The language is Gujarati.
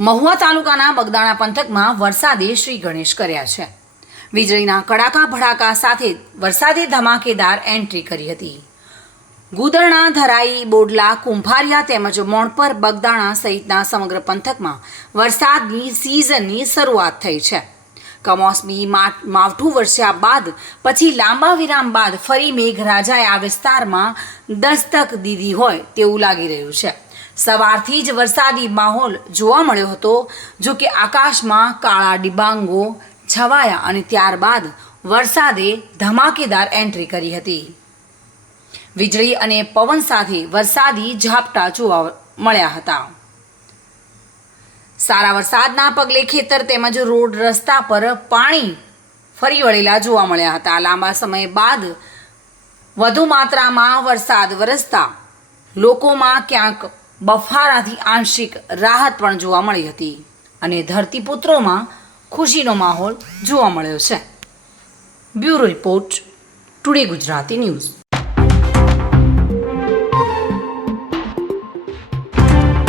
મહુવા તાલુકાના બગદાણા પંથકમાં વરસાદે શ્રી ગણેશ કર્યા છે. વીજળીના કડાકા ભડાકા સાથે વરસાદે ધમાકેદાર એન્ટ્રી કરી હતી. ગુદરણા, ધરાઈ, બોડલા, કુંભારિયા તેમજ મોણપર બગદાણા સહિતના સમગ્ર પંથકમાં વરસાદની સિઝનની શરૂઆત થઈ છે. કમોસમી માવઠું વરસ્યા બાદ પછી લાંબા વિરામ બાદ ફરી મેઘરાજાએ આ વિસ્તારમાં દસ્તક દીધી હોય તેવું લાગી રહ્યું છે. સવારથી જ વરસાદી માહોલ જોવા મળ્યો હતો, જો કે આકાશમાં કાળા ડિબાંગો છવાયા અને ત્યારબાદ વરસાદે ધમાકેદાર એન્ટ્રી કરી હતી. વીજળી અને પવન સાથે વરસાદી ઝાપટા જોવા મળ્યા હતા. સારા વરસાદના પગલે ખેતર તેમજ રોડ રસ્તા પર પાણી ફરી વળેલા જોવા મળ્યા હતા. લાંબા સમય બાદ વધુ માત્રામાં વરસાદ વરસતા લોકોમાં ક્યાંક બફારાથી આંશિક રાહત પણ જોવા મળી હતી અને ધરતીપુત્રોમાં ખુશીનો માહોલ જોવા મળ્યો છે. Bureau report today Gujarati news.